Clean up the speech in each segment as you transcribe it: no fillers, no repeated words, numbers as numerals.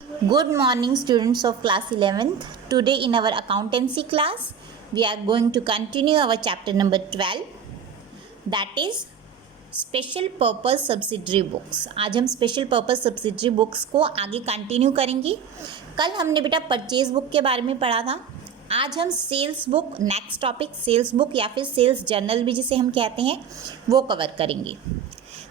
Good morning, students of class 11th. Today, in our accountancy class, we are going to continue our chapter number 12, that is special purpose subsidiary books. आज हम special purpose subsidiary books को आगे continue करेंगे। कल हमने बेटा purchase book के बारे में पढ़ा था। आज हम sales book, next topic sales book या फिर सेल्स जर्नल भी जिसे हम कहते हैं, वो कवर करेंगे।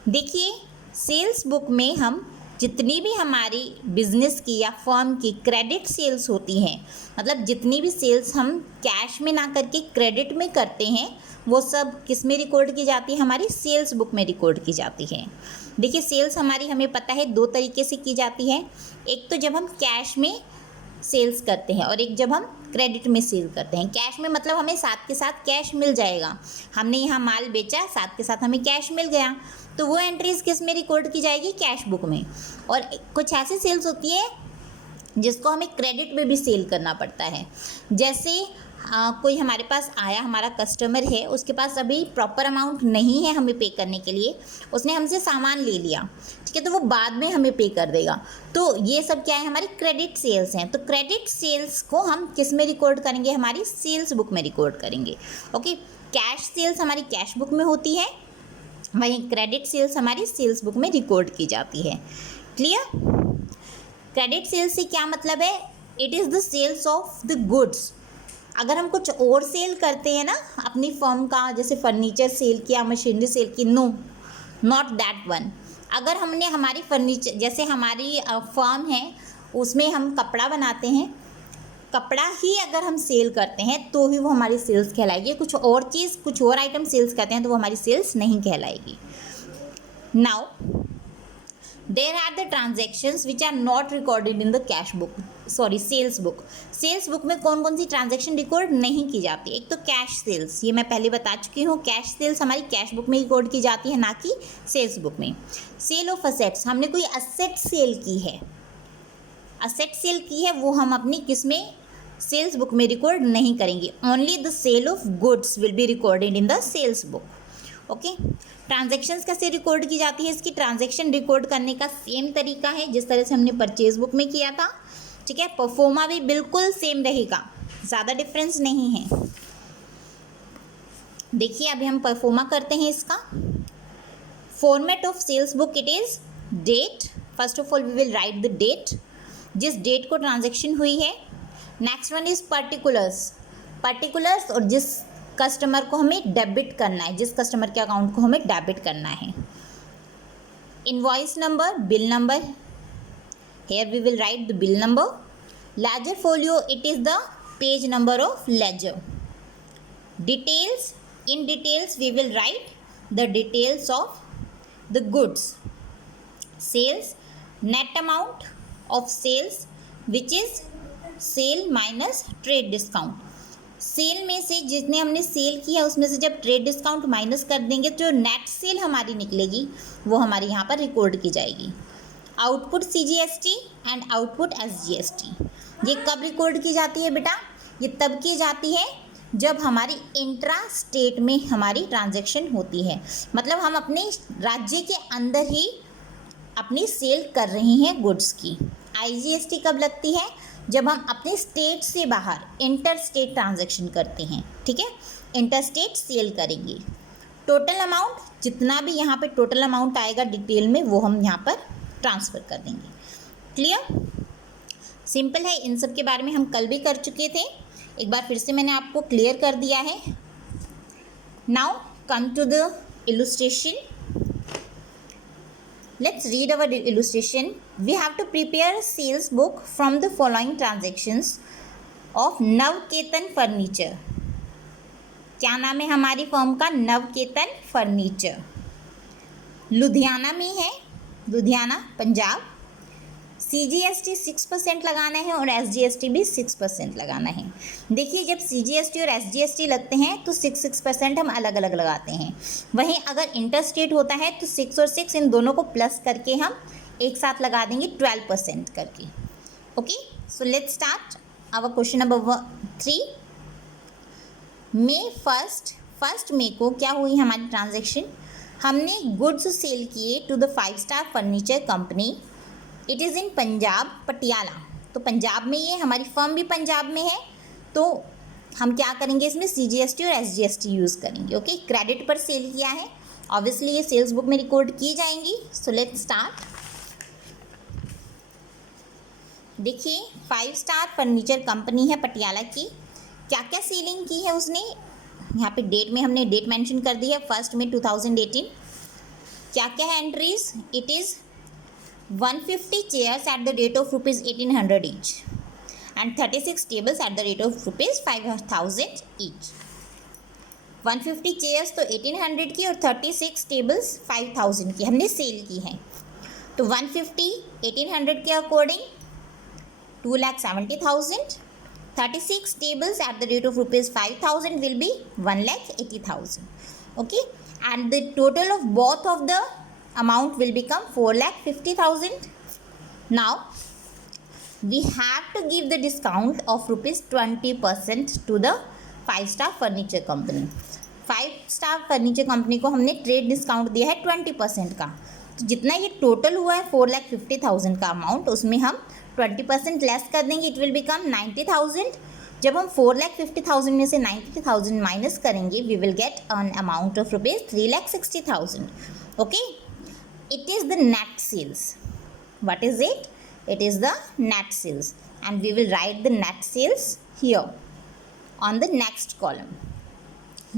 देखिए, सेल्स बुक में हम जितनी भी हमारी बिजनेस की या फर्म की क्रेडिट सेल्स होती हैं, मतलब जितनी भी सेल्स हम कैश में ना करके क्रेडिट में करते हैं, वो सब किस में रिकॉर्ड की जाती है? हमारी सेल्स बुक में रिकॉर्ड की जाती है। देखिए, सेल्स हमारी हमें पता है दो तरीके से की जाती है। एक तो जब हम कैश में सेल्स करते हैं और एक जब हम क्रेडिट में सेल करते हैं। कैश में मतलब हमें साथ के साथ कैश मिल जाएगा, हमने यहाँ माल बेचा, साथ के साथ हमें कैश मिल गया, तो वो एंट्रीज किस में रिकॉर्ड की जाएगी? कैश बुक में। और कुछ ऐसी सेल्स होती है जिसको हमें क्रेडिट में भी सेल करना पड़ता है। जैसे कोई हमारे पास आया, हमारा कस्टमर है, उसके पास अभी प्रॉपर अमाउंट नहीं है हमें पे करने के लिए, उसने हमसे सामान ले लिया, ठीक है, तो वो बाद में हमें पे कर देगा। तो ये सब क्या है? हमारी क्रेडिट सेल्स हैं। तो क्रेडिट सेल्स को हम किस में रिकॉर्ड करेंगे? हमारी सेल्स बुक में रिकॉर्ड करेंगे। ओके, कैश सेल्स हमारी कैश बुक में होती है, वहीं क्रेडिट सेल्स हमारी सेल्स बुक में रिकॉर्ड की जाती है। क्लियर? क्रेडिट सेल्स से क्या मतलब है? It is the sales of the goods. अगर हम कुछ और सेल करते हैं ना अपनी फर्म का, जैसे फर्नीचर सेल किया, मशीनरी सेल की, नो, नॉट दैट वन। अगर हमने हमारी फर्नीचर, जैसे हमारी फर्म है, उसमें हम कपड़ा बनाते हैं, कपड़ा ही अगर हम सेल करते हैं तो ही वो हमारी सेल्स कहलाएगी। कुछ और चीज़, कुछ और आइटम सेल्स करते हैं तो वो हमारी सेल्स नहीं कहलाएगी। Now there are the transactions which are not recorded in the cash book, sorry sales book. Sales book में कौन कौन सी ट्रांजैक्शन रिकॉर्ड नहीं की जाती? एक तो कैश सेल्स, ये मैं पहले बता चुकी हूँ। कैश सेल्स हमारी कैश बुक में रिकॉर्ड की जाती है, ना कि सेल्स बुक में। सेल ऑफ असेट्स, हमने कोई असेट सेल की है, असेट सेल की है, वो हम अपनी किस में? सेल्स बुक में रिकॉर्ड नहीं करेंगे। Only the sale of goods will be recorded in the sales book. Okay, transactions कैसे रिकॉर्ड की जाती है? इसकी ट्रांजैक्शन रिकॉर्ड करने का सेम तरीका है जिस तरह से हमने परचेज बुक में किया था, ठीक है। परफॉर्मा भी बिल्कुल सेम रहेगा, ज़्यादा डिफरेंस नहीं है। देखिए, अभी हम परफॉर्मा करते हैं इसका। Format of sales book, it is date. First of all we will write the date, जिस डेट को ट्रांजैक्शन हुई है। Next one is particulars, particulars और जिस कस्टमर को हमें डेबिट करना है, जिस कस्टमर के अकाउंट को हमें डेबिट करना है। Invoice number, bill number, here we will write the bill number. Ledger folio, it is the page number of ledger. Details, in details we will write the details of the goods. Sales, net amount of sales which is sale minus trade discount. Sale में से जितने हमने cell किया उसमें से जब trade discount minus कर देंगे तो नेट सेल हमारी निकलेगी, वो हमारी यहाँ पर रिकॉर्ड की जाएगी। Output CGST and output SGST, ये कब रिकॉर्ड की जाती है बेटा? ये तब की जाती है जब हमारी इंट्रा स्टेट में हमारी ट्रांजैक्शन होती है, मतलब हम अपने राज्य के अंदर ही अपनी सेल कर रहे हैं गुड्स की। IGST कब लगती है? जब हम अपने स्टेट से बाहर इंटर स्टेट ट्रांजैक्शन करते हैं, ठीक है, इंटर स्टेट सेल करेंगे। टोटल अमाउंट, जितना भी यहाँ पे टोटल अमाउंट आएगा डिटेल में, वो हम यहाँ पर ट्रांसफ़र कर देंगे। क्लियर? सिंपल है, इन सब के बारे में हम कल भी कर चुके थे, एक बार फिर से मैंने आपको क्लियर कर दिया है। Now come to the illustration. Let's read our illustration. We have to prepare a sales book from the following transactions of Navketan furniture. क्या नाम है हमारी फर्म का? नवकेतन फर्नीचर। लुधियाना में है, लुधियाना पंजाब। CGST 6% लगाना है और SGST भी 6% लगाना है। देखिए, जब CGST और SGST लगते हैं तो 6% हम अलग अलग लगाते हैं। वहीं अगर इंटर स्टेट होता है तो 6 और 6 इन दोनों को प्लस करके हम एक साथ लगा देंगे 12% करके। Okay, so let's start our question number 3। May 1 मई को क्या हुई हमारी ट्रांजेक्शन? हमने गुड्स सेल किए to the 5 star furniture company it is in Punjab Patiala. तो पंजाब में ये, हमारी फर्म भी पंजाब में है, तो हम क्या करेंगे इसमें CGST और SGST यूज़ करेंगे। ओके, क्रेडिट पर सेल किया है, ऑब्वियसली ये सेल्स बुक में रिकॉर्ड की जाएंगी। सो लेट्स स्टार्ट। देखिए 5 स्टार फर्नीचर कंपनी है पटियाला की, क्या क्या सेलिंग की है उसने, यहाँ पे डेट में हमने डेट मेंशन कर दी है 1 में 2018। क्या क्या है entries, it is 150 chairs at the rate of ₹1800 each and 36 tables at the rate of ₹5000 each. 150 chairs तो 1800 की और 36 टेबल्स 5000 की हमने सेल की है। तो 150 1800 के according 2,70,000, 36 tables at the rate of ₹5,000 will be 1,80,000. Okay, and the total of both of the amount will become 4,50,000. Now we have to give the discount of ₹20% to the 5-star furniture company. 5-star furniture company को हमने trade discount दिया है 20% का। तो जितना ये total हुआ है 4,50,000 का अमाउंट, उसमें हम 20% लेस कर देंगे, इट विल बिकम 90,000। जब हम 4,50,000 में से 90,000 माइनस करेंगे, we will get an amount of ₹3,60,000। Okay, it is the net sales. What is it? It is the net sales, and we will write the net sales here on the next column.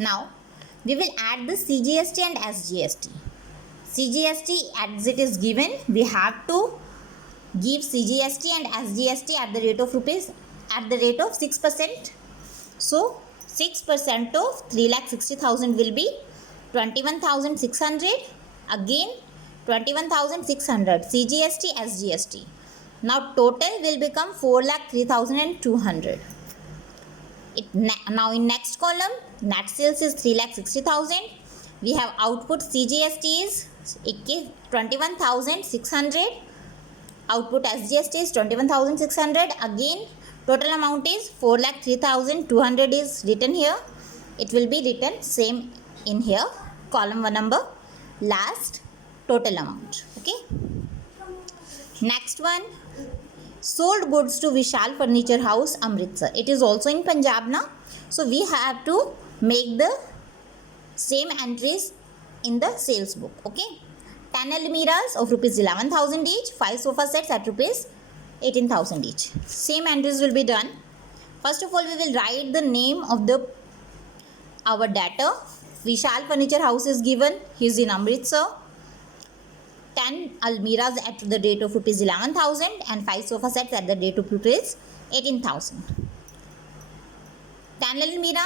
Now we will add the CGST and SGST. CGST as it is given, we have to give CGST and SGST at the rate of 6%. So 6% of 3,60,000 will be 21,600. Again 21,600 CGST SGST. Now total will become 4,03,200. Now in next column, net sales is 3,60,000. We have output CGST is 21,600. Output SGST is 21,600. Again total amount is 4,03,200 is written here. It will be written same in here, column 1 number, last total amount. Okay. Next one, sold goods to Vishal Furniture House, Amritsar. It is also in Punjab now, so we have to make the same entries in the sales book. Okay, 10 almiras of ₹11,000 each, 5 sofa sets at ₹18,000 each. Same entries will be done. First of all, we will write the name of our debtor. Vishal Furniture House is given, he is in Amritsar. 10 almiras at the rate of ₹11,000 and 5 sofa sets at the rate of ₹18,000. 10 almira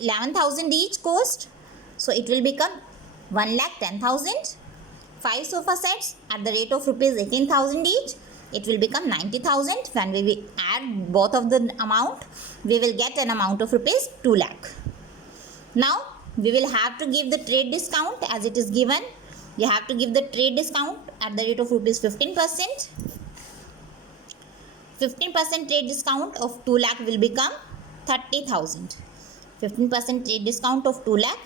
11,000 each cost, so it will become 1,10,000. 5 sofa sets at the rate of ₹18,000 each, it will become 90,000. When we will add both of the amount, we will get an amount of ₹2 lakh. Now we will have to give the trade discount as it is given. You have to give the trade discount at the rate of ₹15%. 15% trade discount of 2 lakh will become 30,000. 15% trade discount of 2 lakh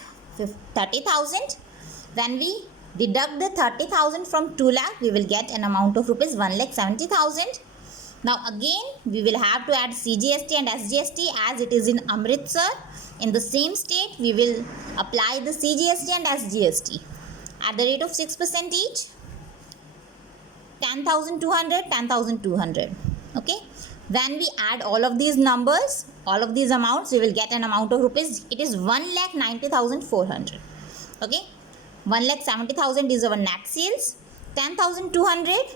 30,000. When we deduct the 30,000 from 2 lakh, we will get an amount of ₹1,70,000. Now again we will have to add CGST and SGST as it is in Amritsar. In the same state, we will apply the CGST and SGST at the rate of 6% each. 10,200, 10,200. Okay, when we add all of these numbers, all of these amounts, we will get an amount of rupees, it is 1,90,400. Okay, 1,70,000 is our net sales. 10,200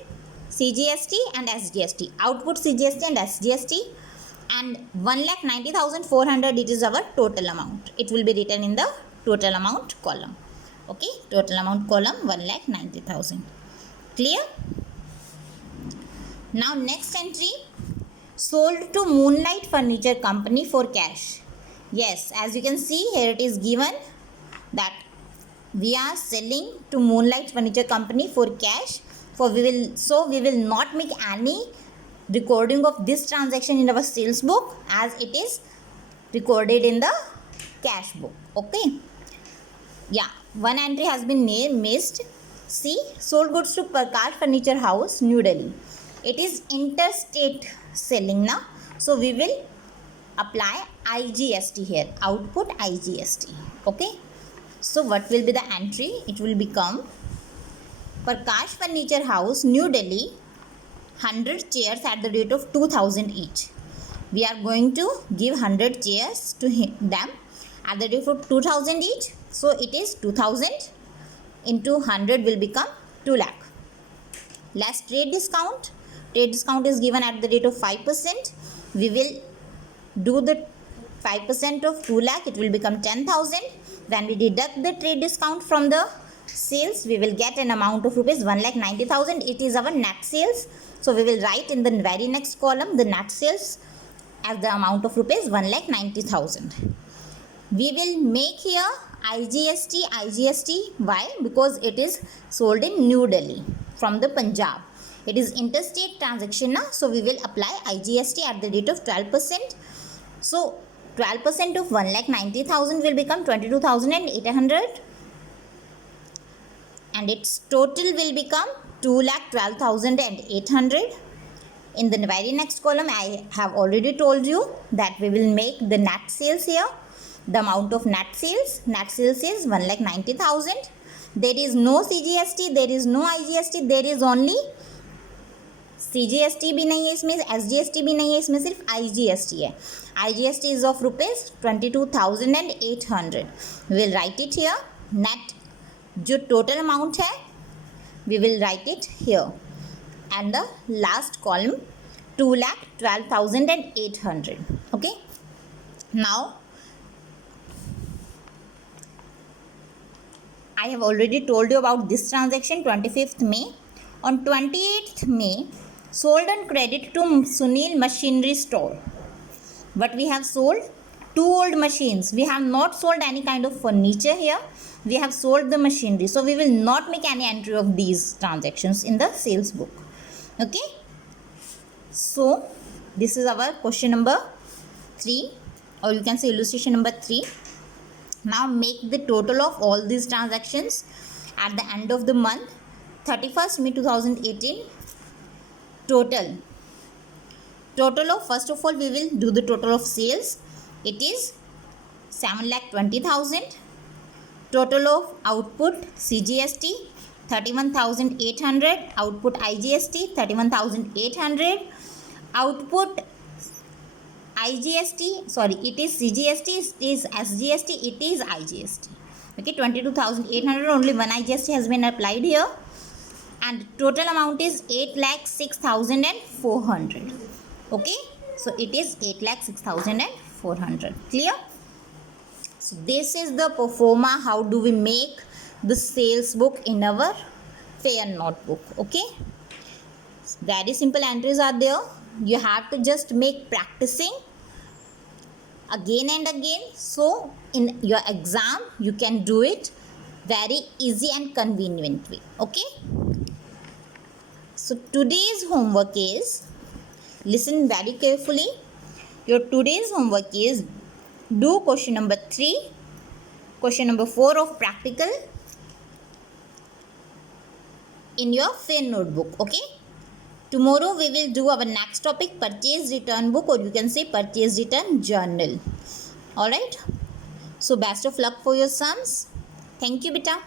CGST and SGST, output CGST and SGST, and 1,90,400 it is our total amount. It will be written in the total amount column. Okay, total amount column 1,90,000. Clear? Now next entry, sold to Moonlight Furniture Company for cash. Yes, as you can see here, it is given that we are selling to Moonlight Furniture Company for cash. So we will not make any recording of this transaction in our sales book, as it is recorded in the cash book. Okay, yeah, one entry has been missed. See, sold goods to Prakash Furniture House, New Delhi. It is interstate selling now. So we will apply IGST here. Output IGST. Okay. So what will be the entry? It will become Prakash Furniture House, New Delhi, 100 chairs at the rate of 2000 each. We are going to give 100 chairs to them at the rate of 2000 each. So it is 2000 into 100 will become 2 lakh. Less trade discount. Trade discount is given at the rate of 5%. We will do the 5% of 2 lakh. It will become 10,000. When we deduct the trade discount from the sales, we will get an amount of rupees 1,90,000. It is our net sales. So we will write in the very next column the net sales as the amount of rupees 1,90,000. We will make here IGST. Why? Because it is sold in New Delhi from the Punjab. It is interstate transaction now. So we will apply IGST at the rate of 12%. So 12% of 1,90,000 will become 22,800. And its total will become 2,12,800. In the very next column, I have already told you that we will make the net sales here. The amount of net sales is 1,90,000. There is no CGST, there is no IGST, there is only CGST भी नहीं है इसमें, SGST भी नहीं है इसमें, सिर्फ IGST है. IGST is of rupees 22,800. We will write it here. Net जो total amount है, we will write it here. And the last column 2,12,800. Okay. Now I have already told you about this transaction. 25th May. On 28th May, sold on credit to Sunil Machinery Store. What we have sold? 2 old machines. We have not sold any kind of furniture here. We have sold the machinery. So we will not make any entry of these transactions in the sales book. Okay. So this is our question number 3, or you can say illustration number 3. Now make the total of all these transactions at the end of the month. 31st May 2018. Total of, first of all, we will do the total of sales. It is 7,20,000. Total of output CGST 31,800. Output IGST 31,800. Output IGST, sorry, it is CGST, it is SGST, it is IGST. Okay, 22,800, only one IGST has been applied here. And total amount is 8,06,400. Okay, so it is 8,06,400. Clear? So this is the pro forma. How do we make the sales book in our fair notebook? Okay, very simple entries are there. You have to just make practicing again and again, so in your exam you can do it very easy and convenient way. Okay, so today's homework is, listen very carefully, your today's homework is do question number 3, question number 4 of practical in your fair notebook. Okay, tomorrow we will do our next topic, purchase return book, or you can say purchase return journal. Alright, so best of luck for your sums. Thank you beta.